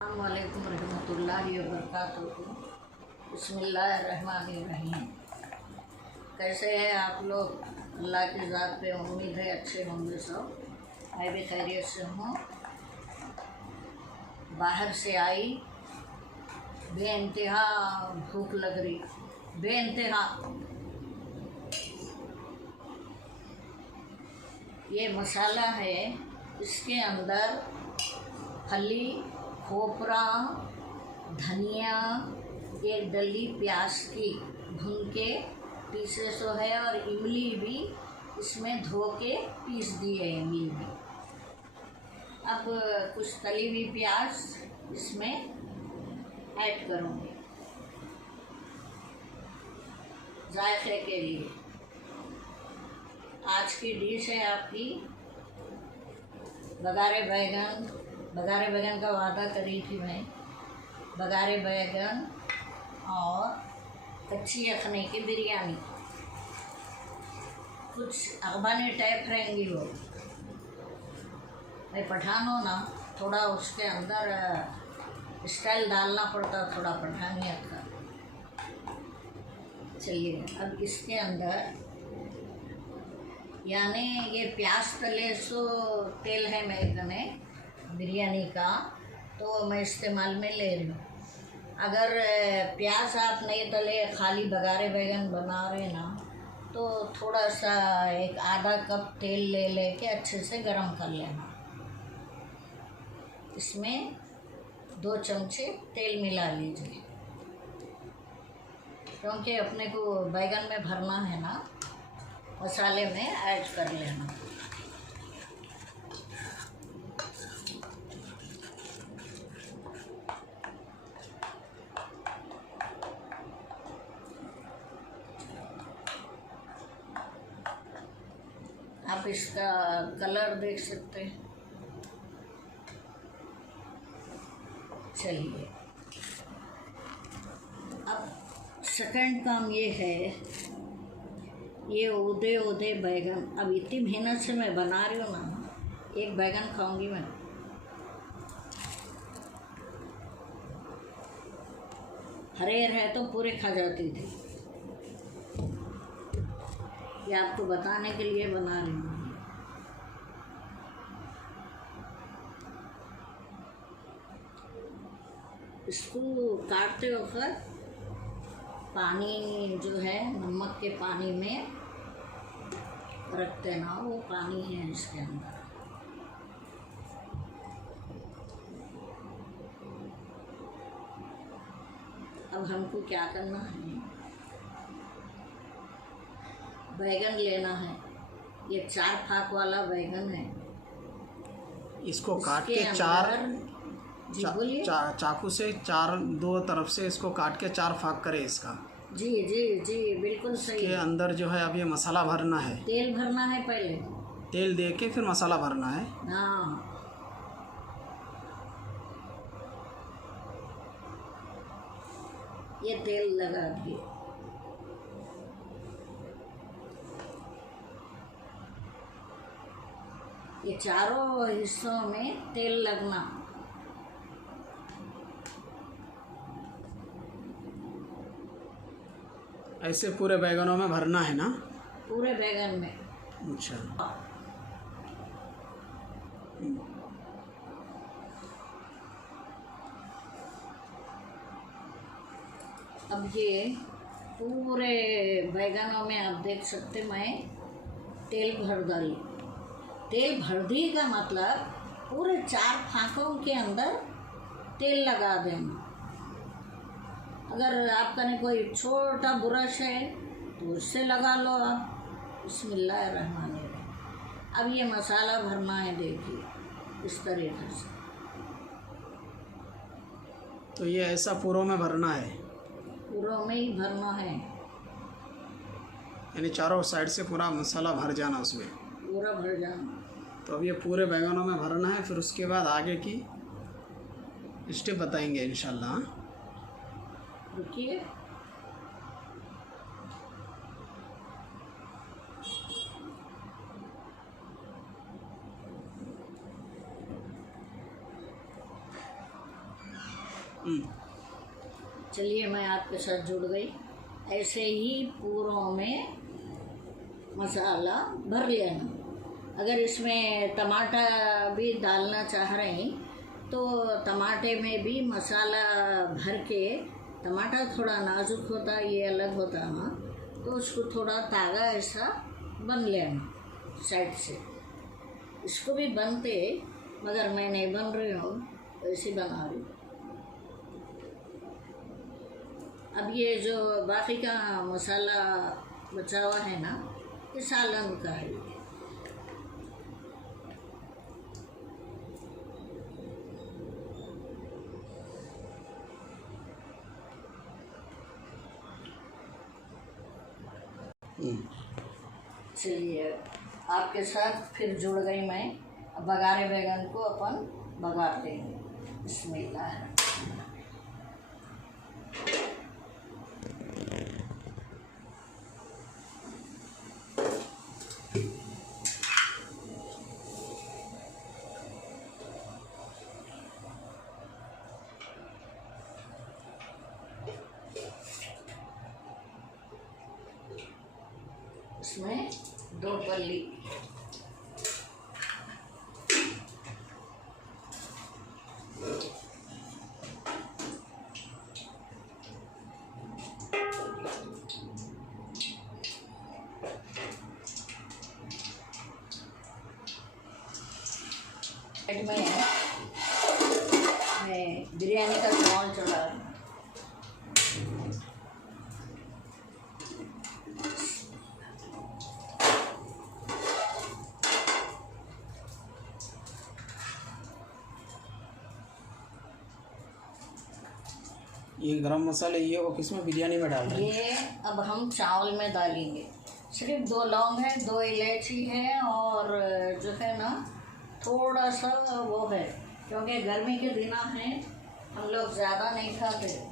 अस्सलामुअलैकुम रहमतुल्लाहि व बरकातुहू। बिस्मिल्लाहिर्रहमानिर्रहीम। कैसे हैं आप लोग? अल्लाह की ज़ात पे उम्मीद है अच्छे होंगे सब। मैं भी खैरियत से हूँ। बाहर से आई, बेइंतहा भूख लग रही, बेइंतहा। ये मसाला है, इसके अंदर फली, खोपरा, धनिया, एक डली प्याज की भून के पीसे सो है, और इमली भी इसमें धो के पीस दी है इमली भी। अब कुछ तली हुई प्याज इसमें ऐड करूँगी जायके के लिए। आज की डिश है आपकी बघारे बैगन। बघारे बैगन का वादा करी थी मैं। बघारे बैगन और कच्ची यखनी की बिरयानी, कुछ अफगानी टाइप रहेंगी वो। मैं पठान हूँ ना, थोड़ा उसके अंदर स्टाइल डालना पड़ता, थोड़ा पठानियत का। चलिए, अब इसके अंदर यानी ये प्याज तले सो तेल है मेरे कने बिरयानी का, तो मैं इस्तेमाल में ले रही हूँ। अगर प्याज आप नहीं तले, खाली बघारे बैगन बना रहे ना, तो थोड़ा सा एक आधा कप तेल ले लेके अच्छे से गरम कर लेना। इसमें 2 चमचे तेल मिला लीजिए, क्योंकि अपने को बैगन में भरना है ना, मसाले में ऐड कर लेना। आप इसका कलर देख सकते हैं। चलिए, अब सेकंड काम ये है, ये उदे बैगन। अब इतनी मेहनत से मैं बना रही हूँ ना, एक बैगन खाऊंगी मैं। हरे रहे तो पूरे खा जाती थी। ये आपको बताने के लिए बना रही हूँ। इसको काटते वक्त पानी जो है, नमक के पानी में रखते ना, वो पानी है इसके अंदर। अब हमको क्या करना है, बैगन लेना है। ये 4 फाक वाला बैगन है। इसको काट के चाकू से 2 तरफ से इसको काट के 4 फाक करे इसका। जी जी जी, बिल्कुल सही। के अंदर जो है अब ये मसाला भरना है। तेल भरना है पहले, तेल दे के फिर मसाला भरना है। हाँ। ये तेल लगा दिए। ये चारों हिस्सों में तेल लगना। ऐसे पूरे बैगनों में भरना है ना? पूरे बैगन में। अच्छा। अब ये पूरे बैगनों में आप देख सकते, मैं तेल भर डाली। तेल भर दी का मतलब पूरे 4 फाकों के अंदर तेल लगा देना। अगर आपका ने कोई छोटा ब्रश है तो उससे लगा लो आप। बिस्मिल्लाहिर्रहमानिर्रहीम। अब ये मसाला भरना है, देखिए इस तरीके से। तो ये ऐसा पूरों में भरना है? पूरों में ही भरना है, यानी चारों साइड से पूरा मसाला भर जाना उसमें, पूरा भर जाना। तो अब ये पूरे बैगनों में भरना है। फिर उसके बाद आगे की स्टेप बताएंगे इंशाल्लाह। रुकिए, चलिए मैं आपके साथ जुड़ गई। ऐसे ही पूरों में मसाला भर लेना। अगर इसमें टमाटर भी डालना चाह रहे हैं तो टमाटे में भी मसाला भर के, टमाटर थोड़ा नाजुक होता है, ये अलग होता है ना, तो उसको थोड़ा तागा ऐसा बन लेना साइड से। इसको भी बनते, मगर मैं नहीं बन रही हूँ, वैसे बना रही हूँ। अब ये जो बाकी का मसाला बचा हुआ है ना, ये सालन का है। चलिए आपके साथ फिर जुड़ गई मैं। अब बघारे बैगन को अपन बघारते हैं। बिस्मिल्लाह। इसमें 2 पल्ली मैं बिरयानी का चावल चढ़ा रही हूँ। ये गरम मसाले ये वो किसमें बिरयानी में डाल रहे हैं? ये अब हम चावल में डालेंगे। सिर्फ 2 लौंग है, 2 इलायची है, और जो है ना थोड़ा सा वो है, क्योंकि गर्मी के दिन हैं, हम लोग ज़्यादा नहीं खाते।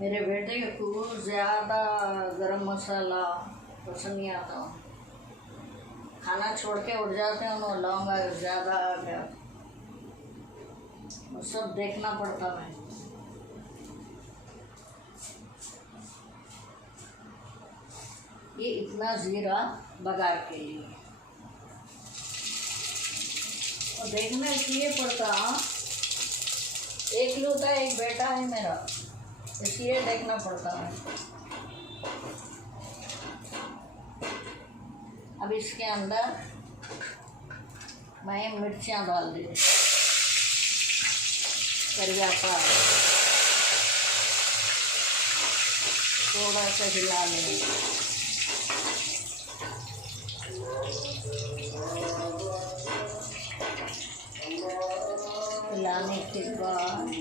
मेरे बेटे को ज़्यादा गरम मसाला पसंद नहीं आता। खाना छोड़ के उठ जाते हैं, उन्होंने लौंगा ज़्यादा आ गया, वो सब देखना पड़ता है। ये इतना ज़ीरा बघार के लिए, और देखना इसलिए पड़ता, एक लूटा एक बेटा है मेरा, इसलिए देखना पड़ता है। अब इसके अंदर मैं मिर्चियाँ डाल दी, करियापा, थोड़ा सा हिला लेंगे। हिलाने के बाद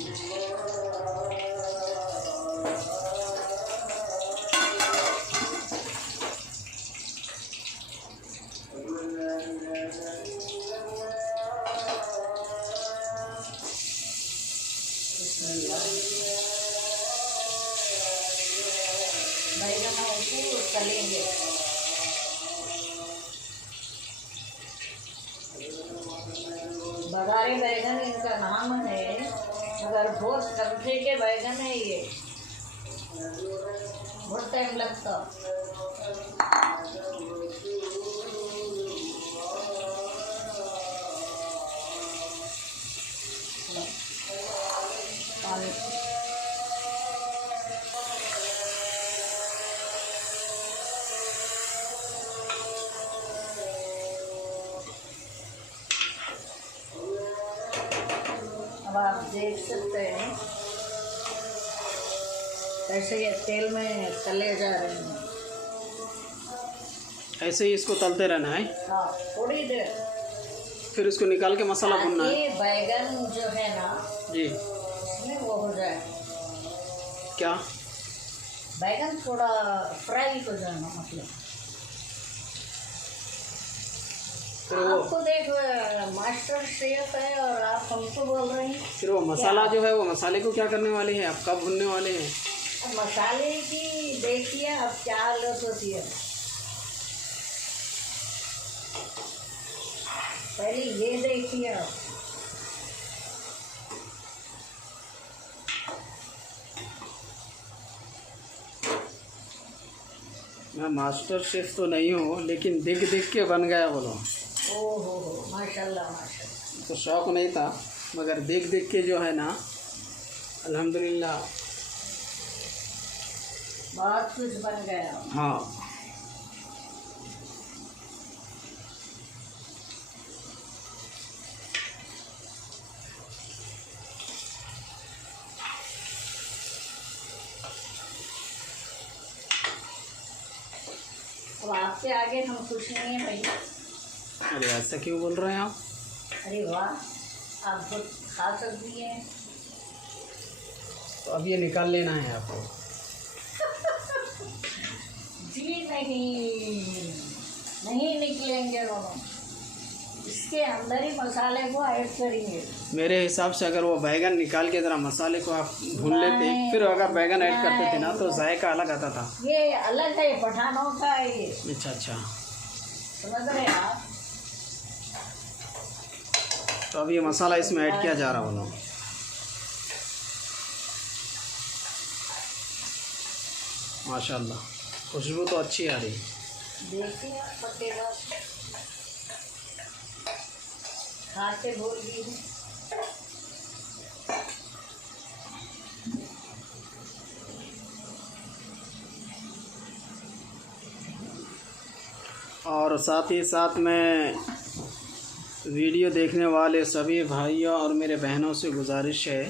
बैगन को तलेंगे। बघारे बैगन इनका नाम है, मगर बहुत कच्चे के बैगन है ये, बहुत टाइम लगता। पानी अब आप देख सकते हैं ऐसे ये तेल में तले जा रहे हैं। ऐसे ही इसको तलते रहना है। हाँ, थोड़ी देर, फिर इसको निकाल के मसाला भुनना है। ये बैगन जो है ना जी, इसमें वो हो जाए, क्या बैगन थोड़ा फ्राई हो जाना, मतलब फिर वो आपको देख मास्टर शेफ है और आप हमको बोल रहे हैं। फिर वो मसाला जो है, वो मसाले को क्या करने वाले हैं, आप कब भुनने वाले हैं? अब मसाले की देखिए अब क्या हालत होती है। पहले ये देखिए आप। मैं मास्टर शेफ तो नहीं हूँ, लेकिन देख देख के बन गया बोलो। ओहो माशाल्लाह माशाल्लाह। तो शौक़ नहीं था, मगर देख देख के जो है ना अल्हम्दुलिल्लाह बहुत कुछ बन गया। हाँ। अब आपसे आगे हम खुश नहीं हैं भाई। अरे ऐसा क्यों बोल रहे हैं आप? अरे वाह, आप तो खा सकती हैं। तो अब ये निकाल लेना है आपको। जी नहीं निकलेंगे दोनों, इसके अंदर ही मसाले को ऐड करेंगे। मेरे हिसाब से अगर वो बैगन निकाल के ज़रा मसाले को आप भून लेते, फिर अगर बैगन ऐड करते थे ना तो जायका अलग आता था। ये अलग है, पठानों का है ये। अच्छा अच्छा, समझ रहे हैं आप? तो अब ये मसाला इसमें ऐड किया जा रहा बोलो। माशाल्लाह, खुशबू तो अच्छी आ रही। देखिए पकेगा, खाते भूल गई। और साथ ही साथ में वीडियो देखने वाले सभी भाइयों और मेरे बहनों से गुजारिश है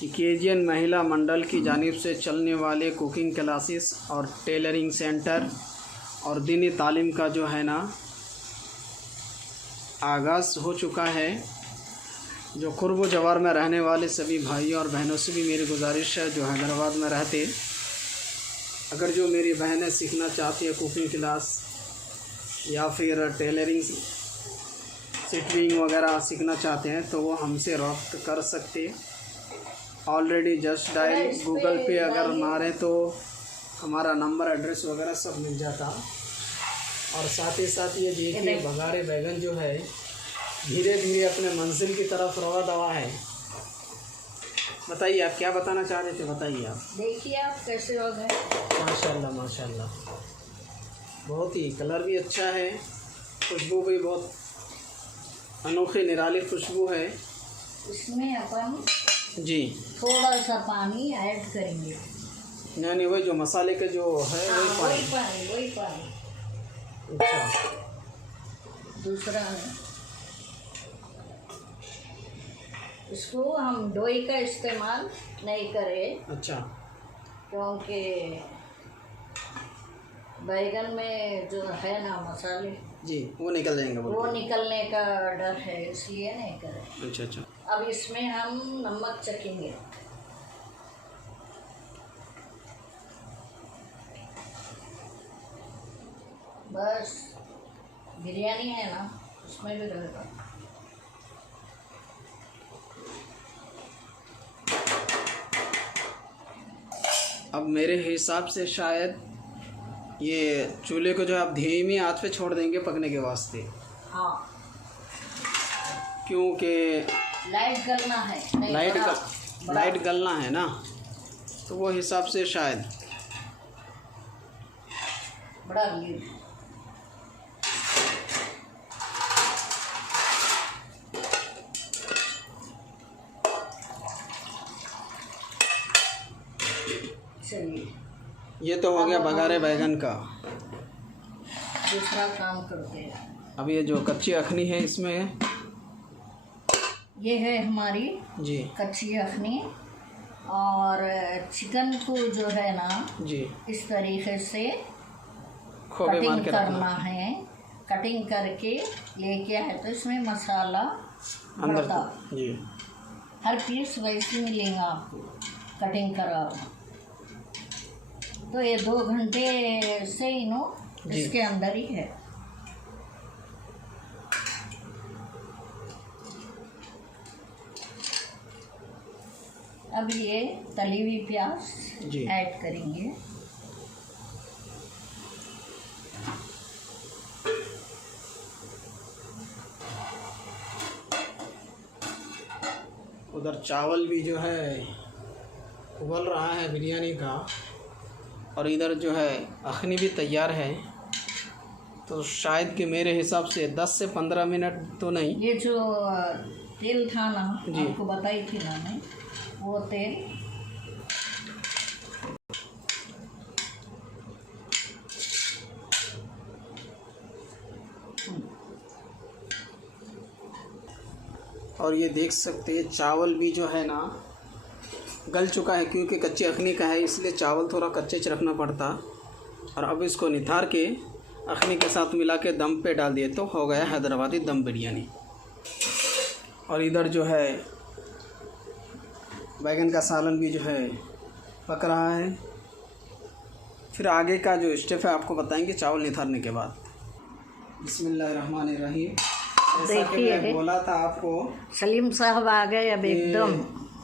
कि केजीएन महिला मंडल की जानिब से चलने वाले कुकिंग क्लासेस और टेलरिंग सेंटर और दीनी तालीम का जो है ना आगाज़ हो चुका है। जो कुर्ब जवार में रहने वाले सभी भाइयों और बहनों से भी मेरी गुजारिश है, जो हैदराबाद में रहते, अगर जो मेरी बहनें सीखना चाहती है कुकिंग क्लास या फिर टेलरिंग सिटरिंग वगैरह सीखना चाहते हैं तो वो हमसे रब्त कर सकते। ऑलरेडी जस्ट डायल गूगल पे अगर मारे तो हमारा नंबर एड्रेस वगैरह सब मिल जाता। और साथ ही साथ ये देखिए बघारे बैगन जो है धीरे धीरे अपने मंजिल की तरफ रवा दवा है। बताइए आप क्या बताना चाह रहे थे, बताइए आप। देखिए आप कैसे हो गए। माशाल्लाह माशाल्लाह, बहुत ही कलर भी अच्छा है, खुशबू भी बहुत अनोखी निराली खुशबू है। इसमें अपन जी थोड़ा सा पानी ऐड करेंगे। नहीं वही जो मसाले के जो है वही पानी। अच्छा, दूसरा है, इसको हम डोई का इस्तेमाल नहीं करें। अच्छा, क्योंकि बैगन में जो है ना मसाले जी वो निकल जाएंगे, वो निकलने का डर है, इसलिए नहीं करें। अच्छा अच्छा। अब इसमें हम नमक चखेंगे। बस बिरयानी है ना, उसमें भी रहेगा। अब मेरे हिसाब से शायद ये चूल्हे को जो आप धीमी आंच पे छोड़ देंगे पकने के वास्ते। हाँ, क्योंकि लाइट गलना है। नहीं, लाइट गलना है ना, तो वो हिसाब से शायद बड़ा लीड। चलिए, ये तो हो गया बघारे बैगन का। दूसरा काम करते हैं। अब ये जो कच्ची अखनी है इसमें, ये है हमारी जी कच्ची अखनी। और चिकन को जो है ना जी इस तरीके से खोबे मार कटिंग के करना रखना है। कटिंग करके लेके है तो इसमें मसाला अंदर भरता। जी। हर पीस वैसे मिलेगा आपको कटिंग करा। तो ये 2 घंटे से इनो इसके अंदर ही है। अब ये तली हुई प्याज जी। ऐड करेंगे। उधर चावल भी जो है उबल रहा है बिरयानी का, और इधर जो है अखनी भी तैयार है। तो शायद कि मेरे हिसाब से 10 से 15 मिनट तो नहीं। ये जो तेल था ना, जी। आपको बताई थी मैंने, वो तेल और ये देख सकते हैं चावल भी जो है ना गल चुका है, क्योंकि कच्चे अखनी का है इसलिए चावल थोड़ा कच्चे च रखना पड़ता। और अब इसको निथार के अखनी के साथ मिला के दम पे डाल दिए तो हो गया हैदराबादी दम बिरयानी। और इधर जो है बैगन का सालन भी जो है पक रहा है। फिर आगे का जो स्टेप है आपको बताएंगे चावल निथारने के बाद। बिस्मिल्लाहिर्रहमानिर्रहीम। जैसा कि मैं बोला था आपको, सलीम साहब आ गए अब एकदम।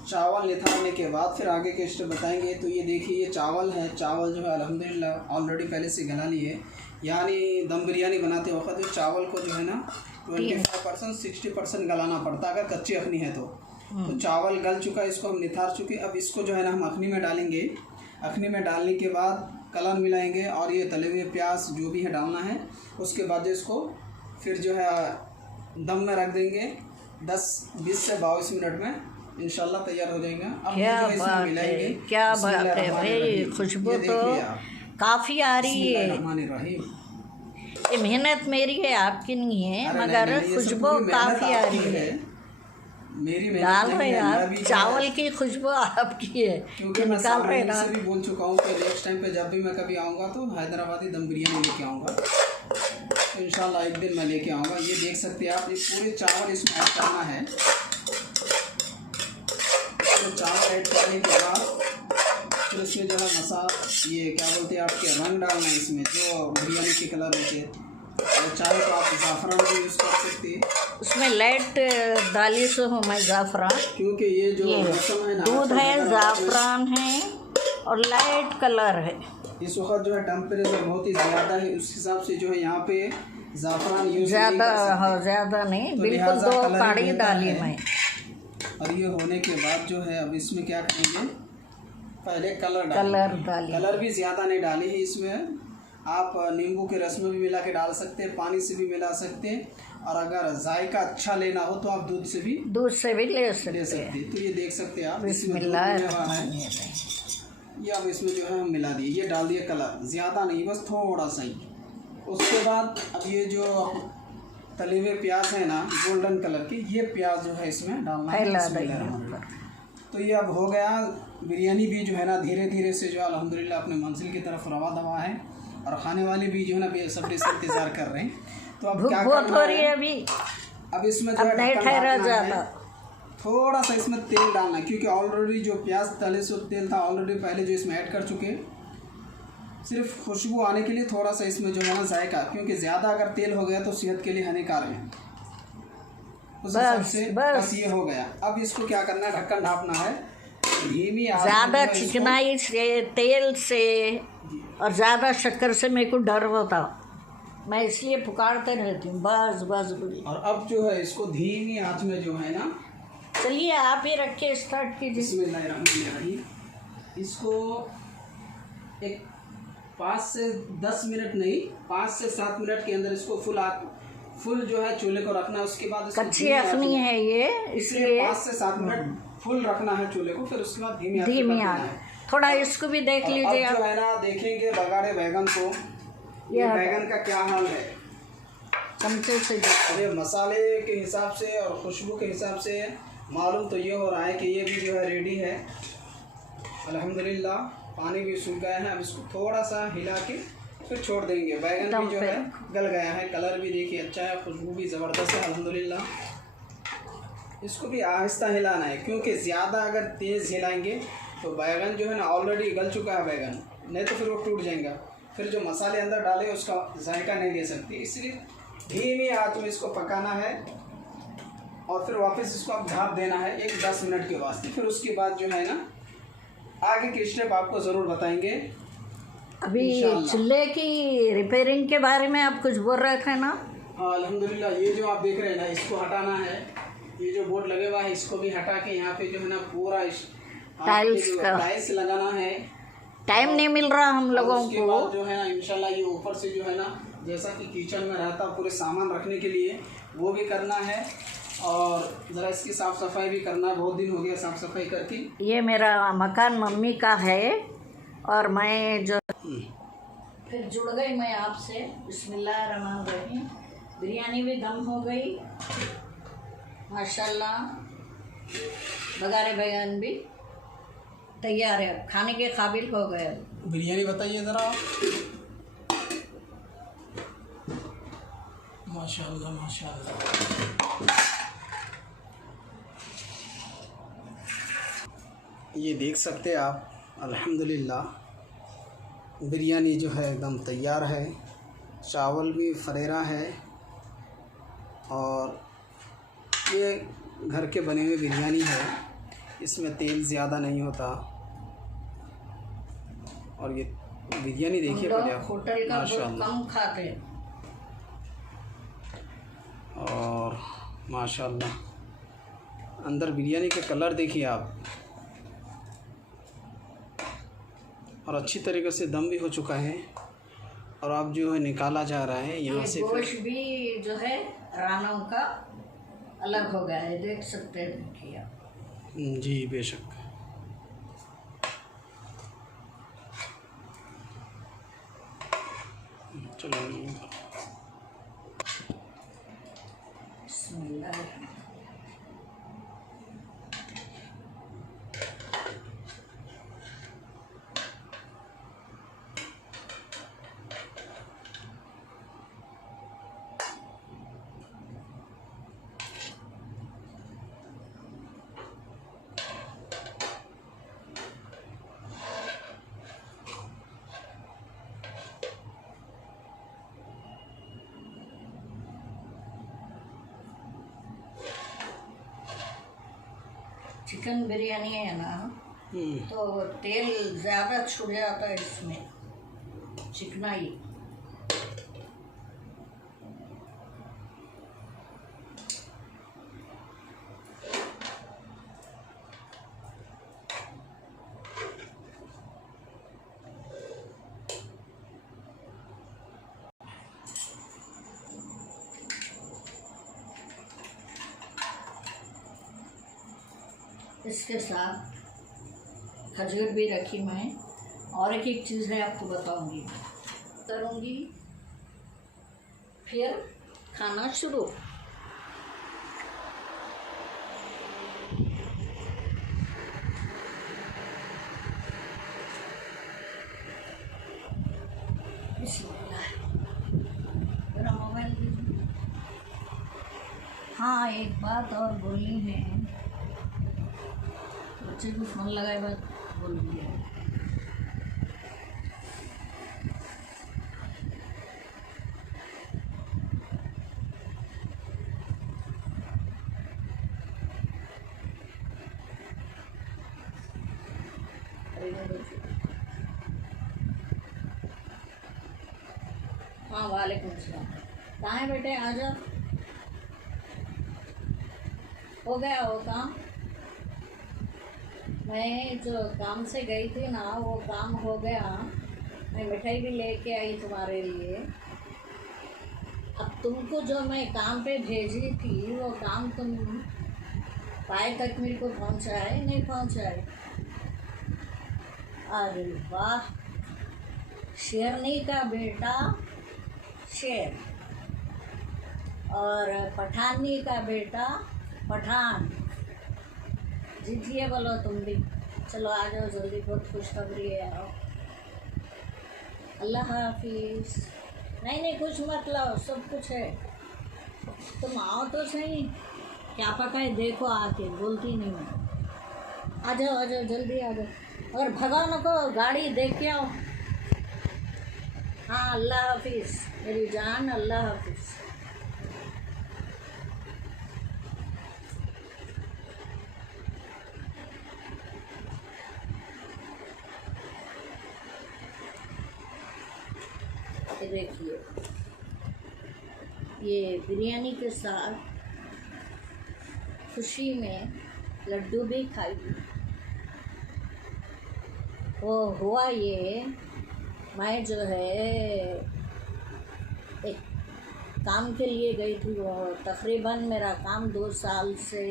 चावल निथारने के बाद फिर आगे के स्टेप बताएंगे। तो ये देखिए ये चावल है, चावल जो है अल्हम्दुलिल्लाह ऑलरेडी पहले से गला लिए। यानी दम बिरयानी बनाते वक्त तो चावल को जो है ना 25% 60% गलाना पड़ता अगर कच्ची अखनी है तो चावल गल चुका है, इसको हम निथार चुके। अब इसको जो है ना हम अखनी में डालेंगे। अखनी में डालने के बाद कलर मिलाएंगे और ये तले हुए प्याज जो भी है डालना है। उसके बाद जो इसको फिर जो है दम में रख देंगे 10-20 से 22 मिनट में इंशाल्लाह तैयार हो जाएगा। अब क्या जो इसमें बात मिलाएंगे। है, क्या बात है भाई, खुशबू तो काफ़ी आ रही है। बिस्मिल्लाहिर्रहमानिर्रहीम। ये मेहनत मेरी है, आपकी नहीं है, अरे मगर नहीं, ये सब खुशबू पूरी मेहनत काफ़ी आ आपकी रही है। मेरी डाल मेहनत रहे नहीं हैं है, मैं आप, भी चावल की खुशबू आपकी है, क्योंकि ये मैं निकाल रहे हैं सामने ना। से भी बोल चुका हूँ कि नेक्स्ट टाइम पे जब भी मैं कभी आऊँगा तो हैदराबादी दम बिरयानी लेके आऊँगा। तो इंशाल्लाह एक दिन मैं लेके आऊँगा। ये देख सकते हैं आप, ये पूरे चावल इसमें ऐड करना है। तो चावल ऐड करने के बाद फिर इसमें जो है ये क्या बोलते हैं आपके रंग डालना है इसमें, जो बिरयानी के कलर होते हैं। और चाहे तो आप ज़ाफ़रान भी यूज़ कर सकते हैं। उसमें लाइट डाली से हूँ मैं ज़ाफ़रान, क्योंकि ये जो मौसम है ना, दूध है, ज़ाफ़रान है और लाइट कलर है। इस वक्त जो है टेम्परेचर बहुत ही ज़्यादा है, उस हिसाब से जो है यहाँ पे ज़ाफ़रान यूज़ ज़्यादा, हाँ ज़्यादा नहीं, तो बिल्कुल 2 काड़ी डाली मैं। और ये होने के बाद जो है अब इसमें क्या करेंगे, पहले कलर डाली। कलर भी ज़्यादा नहीं डाली है इसमें। आप नींबू के रस में भी मिला के डाल सकते हैं, पानी से भी मिला सकते हैं। और अगर जायका अच्छा लेना हो तो आप दूध से भी ले सकते हैं। तो ये देख सकते हैं आप, ये अब इसमें जो है हम मिला दिए, ये डाल दिए कलर, ज़्यादा नहीं बस थोड़ा सा ही। उसके बाद अब ये जो तले हुए प्याज है ना गोल्डन कलर की, ये प्याज जो है इसमें डालना है। तो ये अब हो गया। बिरयानी भी जो है ना धीरे धीरे से जो अल्हम्दुलिल्लाह अपने मंजिल की तरफ रवा दवा है, और खाने वाले भी जो है ना बेसब्री से इंतज़ार कर रहे हैं। तो अब क्या करना है अभी, अब इसमें जो है थोड़ा सा इसमें तेल डालना है, क्योंकि ऑलरेडी जो प्याज तले से तेल था ऑलरेडी पहले जो इसमें ऐड कर चुके। सिर्फ खुशबू आने के लिए थोड़ा सा इसमें जो है ना जायका, क्योंकि ज़्यादा अगर तेल हो गया तो सेहत के लिए हानिकारक है। उस हिसाब से बस ये हो गया। अब इसको क्या करना है, ढक्कन ढापना है धीमी आंच में। ज़्यादा चिकनाई से, तेल से और ज़्यादा शक्कर से मेरे को डर होता, मैं इसलिए पुकारते रहती हूँ बस। और अब जो है इसको धीमी आंच में जो है ना, चलिए आप ही रख के स्टार्ट कीजिए। बिस्मिल्लाहिर्रहमानिर्रहीम। इसको एक 5 से 10 मिनट नहीं, 5 से 7 मिनट के अंदर इसको फुल जो है चूल्हे को रखना है। उसके बाद कच्ची अखनी है ये, इसलिए 5 से 7 मिनट फुल रखना है चूल्हे को। फिर उसके बाद धीमी आंच। थोड़ा इसको भी देख लीजिए आप। जो है ना देखेंगे बगाड़े बैगन को, ये बैगन का क्या हाल है, चमचे से ये मसाले के हिसाब से और खुशबू के हिसाब से मालूम तो ये हो रहा है कि ये भी जो है रेडी है अल्हम्दुलिल्लाह। पानी भी सूख गया है। अब इसको थोड़ा सा हिला के फिर छोड़ देंगे। बैगन भी जो है गल गया है, कलर भी देखिए अच्छा है, खुशबू भी ज़बरदस्त है अल्हम्दुलिल्लाह। इसको भी आहिस्ता हिलाना है, क्योंकि ज़्यादा अगर तेज़ हिलाएंगे तो बैगन जो है ना ऑलरेडी गल चुका है बैगन, नहीं तो फिर वो टूट जाएगा। फिर जो मसाले अंदर डाले उसका जायका नहीं दे सकती, इसलिए धीमी आंच में इसको पकाना है। और फिर वापस इसको आप भाप देना है 10 मिनट के वास्ते। फिर उसके बाद जो है ना आगे के स्टेप आपको ज़रूर बताएंगे। अभी चूल्हे की रिपेयरिंग के बारे में आप कुछ बोल रहे थे ना? हाँ अल्हम्दुलिल्लाह, ये जो आप देख रहे हैं ना, इसको हटाना है। ये जो बोर्ड लगे हुआ है इसको भी हटा के यहाँ पे जो है ना पूरा टाइल्स लगाना है। टाइम नहीं मिल रहा हम लोगों उसके बाद जो है ना इंशाल्लाह ये ऊपर से जो है ना जैसा कि किचन में रहता पूरे सामान रखने के लिए वो भी करना है, और ज़रा इसकी साफ़ सफाई भी करना है। बहुत दिन हो गया साफ़ सफाई करके। ये मेरा मकान मम्मी का है और मैं जो फिर जुड़ गई मैं आपसे। बिस्मिल्लाहिर्रहमानिर्रहीम। बिरयानी भी दम हो गई माशाल्लाह। बगारे बैगन भी तैयार है, खाने के काबिल हो गए। बिरयानी बताइए ज़रा। माशाल्लाह माशाल्लाह। ये देख सकते हैं आप, अल्हम्दुलिल्लाह बिरयानी जो है एकदम तैयार है। चावल भी फरेरा है और ये घर के बने हुए बिरयानी है, इसमें तेल ज़्यादा नहीं होता। और ये बिरयानी देखिए पहले आप, होटल का बहुत कम खाते हैं। और माशाल्लाह अंदर बिरयानी का कलर देखिए आप, और अच्छी तरीके से दम भी हो चुका है। और अब जो है निकाला जा रहा है यहाँ से। गोश्त भी जो है रानों का अलग हो गया है, देख सकते हैं, देखिए आप। जी बेशक। चलो चिकन बिरयानी है ना तो तेल ज़्यादा छूट जाता है इसमें, चिकनाई। इसके साथ खजूर भी रखी मैं, और एक चीज़ है आपको बताऊंगी, करूंगी फिर खाना शुरू। मेरा मोबाइल, हाँ एक बात और बोलनी है, बच्चे को फोन लगाए बात बोल दिया। हाँ वालेकुम सलाम। कहाँ है बेटे, आ जाओ। हो गया वो काम? मैं जो काम से गई थी ना वो काम हो गया। मैं मिठाई भी लेके आई तुम्हारे लिए। अब तुमको जो मैं काम पे भेजी थी वो काम तुम पाए तक मेरे को पहुँचाए नहीं पहुँचाए? अरे वाह, शेरनी का बेटा शेर और पठानी का बेटा पठान। जीतिए बोलो तुम भी। चलो आ जाओ जल्दी, बहुत खुशखबरी है। आओ, अल्लाह हाफिज़। नहीं कुछ मत लाओ, सब कुछ है। तुम आओ तो सही, क्या पका है देखो आके, बोलती नहीं मैं। आ जाओ जल्दी आ जाओ, और भगाओ नको, गाड़ी देख के आओ। हाँ अल्लाह हाफिज़ मेरी जान, अल्लाह हाफिज़। ये देखिए, ये बिरयानी के साथ खुशी में लड्डू भी खाइए। वो हुआ ये, मैं जो है एक काम के लिए गई थी, वो तकरीबन मेरा काम 2 साल से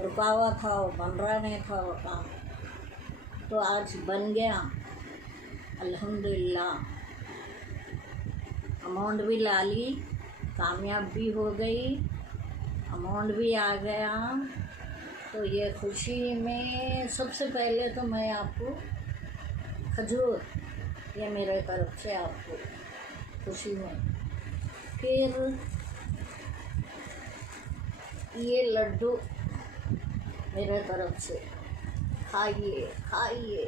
रुका हुआ था, वो बन रहा नहीं था वो काम, तो आज बन गया अल्हम्दुलिल्लाह। अमाउंट भी ला ली, कामयाब भी हो गई, अमाउंट भी आ गया। तो ये खुशी में सबसे पहले तो मैं आपको खजूर, ये मेरे तरफ से आपको खुशी में, फिर ये लड्डू मेरे तरफ से खाइए खाइए।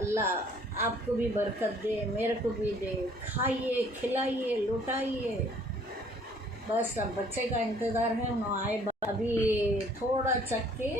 अल्लाह आपको भी बरकत दे, मेरे को भी दे। खाइए, खिलाइए, लुटाइए। बस अब बच्चे का इंतज़ार है, उन्होंने आए अभी थोड़ा चख के